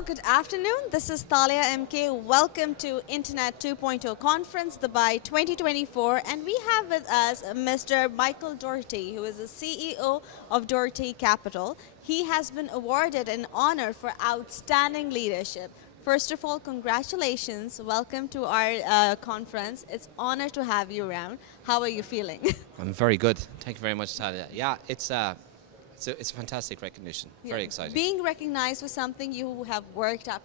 Hello, good afternoon. This is Thalia MK. Welcome to Internet 2.0 Conference, Dubai 2024. And we have with us Mr. Michael Doherty, who is the CEO of Doherty Capital. He has been awarded an honor for outstanding leadership. First of all, congratulations. Welcome to our conference. It's an honor to have you around. How are you feeling? I'm very good. Thank you very much, Talia. Yeah, it's a fantastic recognition. Very exciting. Being recognized was something you have worked up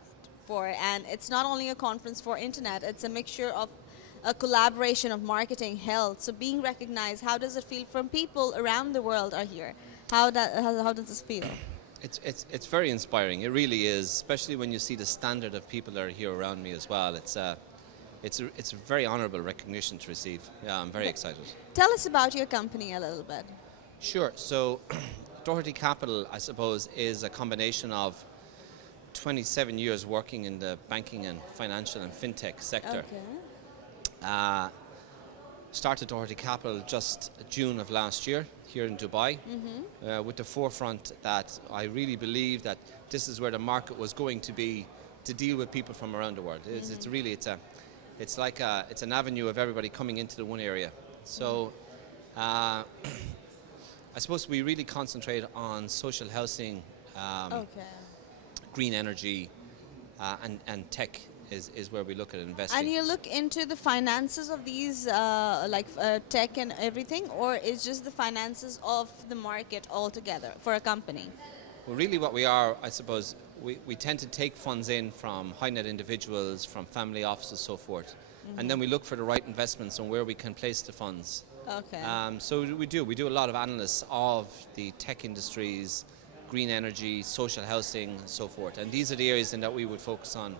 for, and it's not only a conference for internet, it's a mixture of a collaboration of marketing, health. So being recognized, how does it feel from people around the world are here? How does this feel? It's very inspiring. It really is, especially when you see the standard of people that are here around me as well. It's a very honorable recognition to receive. Yeah, I'm very excited. Tell us about your company a little bit. Sure. So Doherty Capital, I suppose, is a combination of 27 years working in the banking and financial and fintech sector. Okay. Started Doherty Capital just June of last year here in Dubai, with the forefront that I really believe that this is where the market was going to be to deal with people from around the world. It's an avenue of everybody coming into the one area. So I suppose we really concentrate on social housing, green energy, and tech is where we look at investing. And you look into the finances of these, tech and everything, or is just the finances of the market altogether for a company? Well, really what we are, I suppose, we tend to take funds in from high net individuals, from family offices, so forth. And then we look for the right investments and where we can place the funds. Okay. So we do a lot of analysis of the tech industries, green energy, social housing, and so forth. And these are the areas in that we would focus on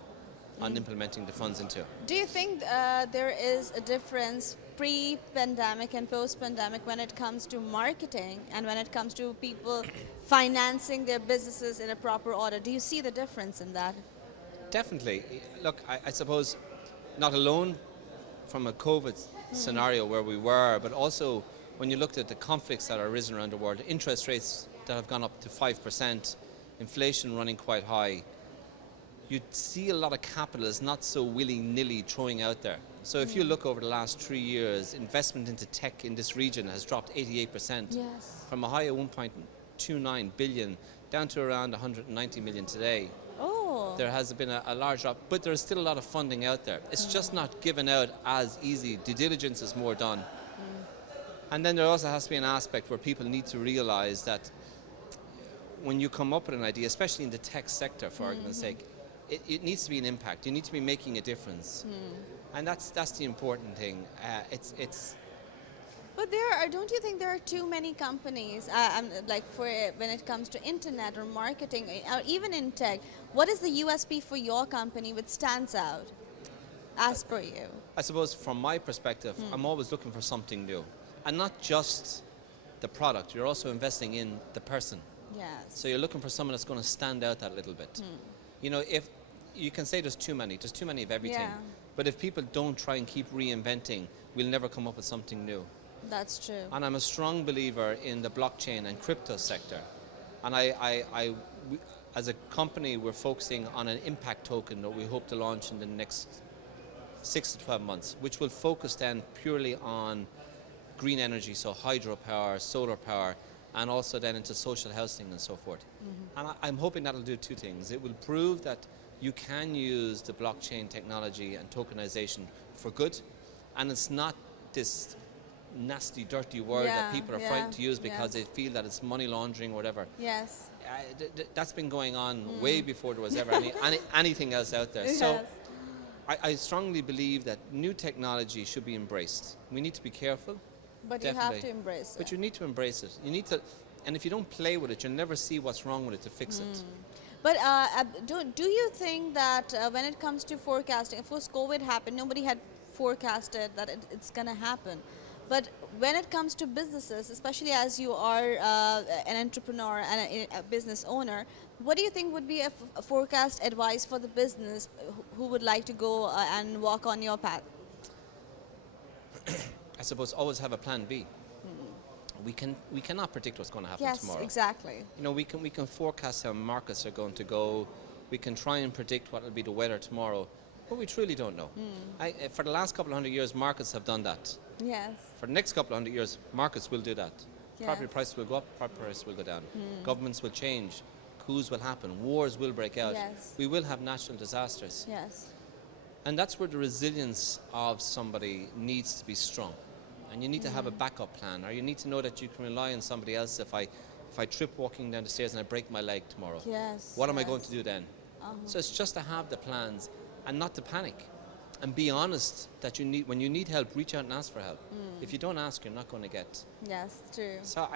implementing the funds into. Do you think there is a difference pre-pandemic and post-pandemic when it comes to marketing and when it comes to people financing their businesses in a proper order? Do you see the difference in that? Definitely. Look, I suppose not alone from a COVID scenario where we were, but also when you looked at the conflicts that are arisen around the world, interest rates that have gone up to 5%, inflation running quite high, you'd see a lot of capital is not so willy-nilly throwing out there. So if you look over the last 3 years, investment into tech in this region has dropped 88%. Yes. From a high of 1.29 billion down to around 190 million today. Oh. There has been a large drop, but there's still a lot of funding out there. It's just not given out as easy. Due diligence is more done. And then there also has to be an aspect where people need to realize that when you come up with an idea, especially in the tech sector, for argument's sake, it needs to be an impact. You need to be making a difference. And that's the important thing. But don't you think there are too many companies, when it comes to internet or marketing, or even in tech, what is the USP for your company which stands out, as per you? I suppose from my perspective, I'm always looking for something new. And not just the product, you're also investing in the person. Yes. So you're looking for someone that's going to stand out that little bit. You know, if you can say there's too many of everything. Yeah. But if people don't try and keep reinventing, we'll never come up with something new. That's true. And I'm a strong believer in the blockchain and crypto sector. And we, as a company, we're focusing on an impact token that we hope to launch in the next 6 to 12 months, which will focus then purely on green energy, so hydropower, solar power, and also then into social housing and so forth. And I'm hoping that'll do two things. It will prove that you can use the blockchain technology and tokenization for good, and it's not this nasty, dirty word that people are frightened to use because they feel that it's money laundering or whatever. Yes. That's been going on way before there was ever anything else out there. Yes. So I strongly believe that new technology should be embraced. We need to be careful. But Definitely. you have to embrace it. But you need to embrace it. You need to, and if you don't play with it, you'll never see what's wrong with it to fix it. But do you think that when it comes to forecasting, of course COVID happened, nobody had forecasted that it's going to happen. But when it comes to businesses, especially as you are an entrepreneur and a business owner, what do you think would be a forecast advice for the business who would like to go and walk on your path? I suppose always have a plan B. We cannot predict what's going to happen tomorrow. Yes, exactly. You know, we can forecast how markets are going to go. We can try and predict what will be the weather tomorrow, but we truly don't know. For the last couple of hundred years, markets have done that. Yes. For the next couple of hundred years, markets will do that. Yes. Property prices will go up, property prices will go down. Governments will change, coups will happen, wars will break out. Yes. We will have natural disasters. Yes. And that's where the resilience of somebody needs to be strong. And you need to have a backup plan, or you need to know that you can rely on somebody else. If I trip walking down the stairs and I break my leg tomorrow, Yes. what am I yes. going to do then? So it's just to have the plans and not to panic. And be honest that when you need help, reach out and ask for help. If you don't ask, you're not going to get. Yes, true. So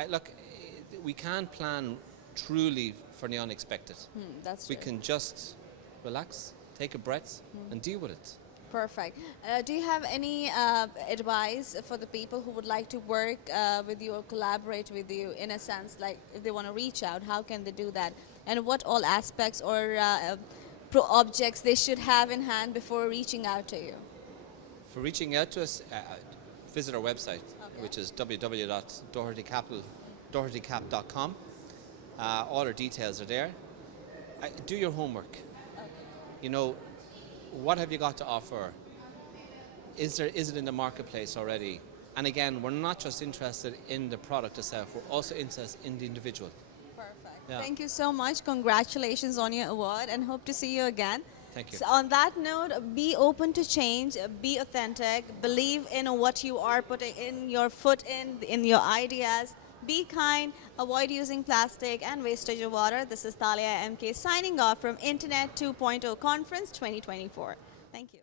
we can't plan truly for the unexpected. That's true. We can just relax, take a breath, and deal with it. Perfect. Do you have any advice for the people who would like to work with you or collaborate with you, in a sense, like if they want to reach out, how can they do that? And what all aspects or objects they should have in hand before reaching out to you? For reaching out to us, visit our website, Okay. which is www.dohertycap.com. All our details are there. Do your homework. You know, what have you got to offer? Is it in the marketplace already? And again, we're not just interested in the product itself, we're also interested in the individual. Perfect. Yeah. Thank you so much. Congratulations on your award and hope to see you again. Thank you. So on that note, be open to change, be authentic, believe in what you are putting in your foot in your ideas. Be kind, avoid using plastic and wastage of water. This is Thalia MK signing off from Internet 2.0 Conference 2024. Thank you.